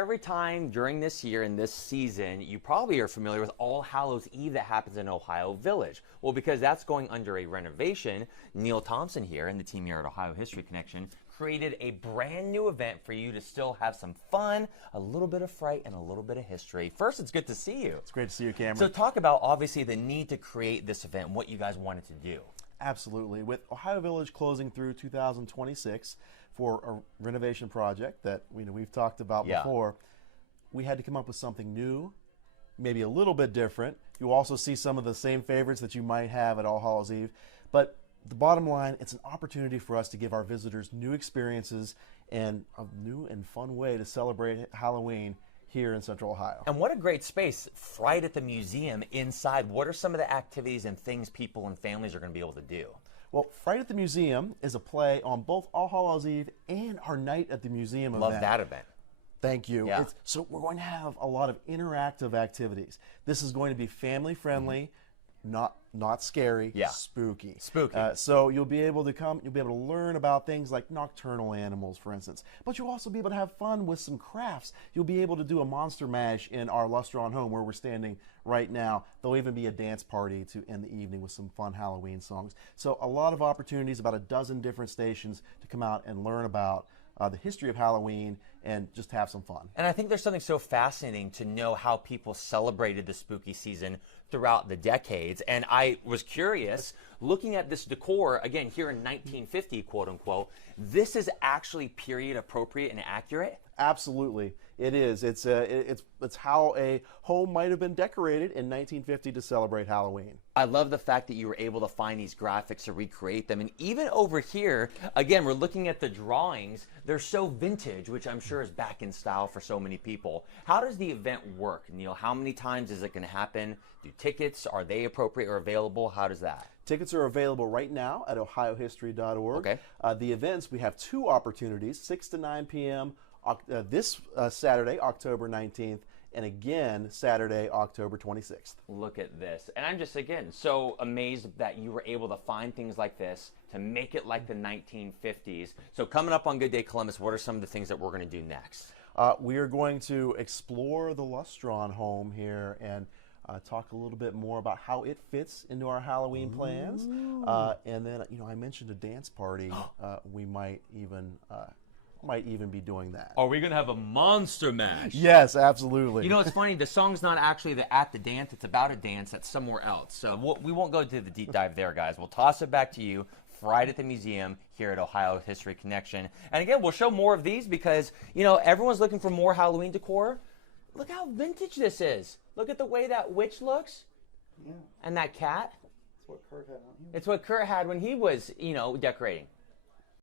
every time during this year and this season, you probably are familiar with All Hallows Eve that happens in Ohio Village. Well, because that's going under a renovation, Neil Thompson here and the team here at Ohio History Connection created a brand new event for you to still have some fun, a little bit of fright, and a little bit of history. First, it's good to see you. It's great to see you, Cameron. So talk about, obviously, the need to create this event and what you guys wanted to do. Absolutely. With Ohio Village closing through 2026 for a renovation project that we've talked about before, we had to come up with something new, maybe a little bit different. You also see some of the same favorites that you might have at All Hallows Eve. But the bottom line, it's an opportunity for us to give our visitors new experiences and a new and fun way to celebrate Halloween here in Central Ohio. And what a great space, Fright at the Museum inside. What are some of the activities and things people and families are going to be able to do? Well, Fright at the Museum is a play on both All Hallows Eve and our Night at the Museum event. Love that event. Thank you. Yeah. So we're going to have a lot of interactive activities. This is going to be family friendly, not scary, spooky. Spooky. So you'll be able to come, you'll be able to learn about things like nocturnal animals, for instance. But you'll also be able to have fun with some crafts. You'll be able to do a monster mash in our Lustron home where we're standing right now. There'll even be a dance party to end the evening with some fun Halloween songs. So a lot of opportunities, about a dozen different stations to come out and learn about the history of Halloween and just have some fun. And I think there's something so fascinating to know how people celebrated the spooky season throughout the decades. And I was curious, looking at this decor, again, here in 1950, quote unquote, this is actually period appropriate and accurate? Absolutely, it is. It's how a home might have been decorated in 1950 to celebrate Halloween. I love the fact that you were able to find these graphics to recreate them. And even over here, again, we're looking at the drawings. They're so vintage, which I'm sure is back in style for so many people. How does the event work, Neil? How many times is it going to happen? Do tickets, are they appropriate or available? How does that? Tickets are available right now at ohiohistory.org. Okay. The events, we have two opportunities, 6 to 9 p.m. This Saturday, October 19th, and again Saturday, October 26th. Look at this. And I'm just, again, so amazed that you were able to find things like this to make it like the 1950s. So coming up on Good Day Columbus, what are some of the things that we're going to do next? We are going to explore the Lustron home here and talk a little bit more about how it fits into our Halloween plans. And then, I mentioned a dance party. We might even be doing that. Are we going to have a monster mash? Yes, absolutely. You know, it's funny, the song's not actually at the dance, it's about a dance that's somewhere else. So we won't go to the deep dive there, guys. We'll toss it back to you, Fright at the Museum here at Ohio History Connection. And again, we'll show more of these because, everyone's looking for more Halloween decor. Look how vintage this is. Look at the way that witch looks. Yeah. And that cat. It's what Kurt had on him. It's what Kurt had when he was, decorating.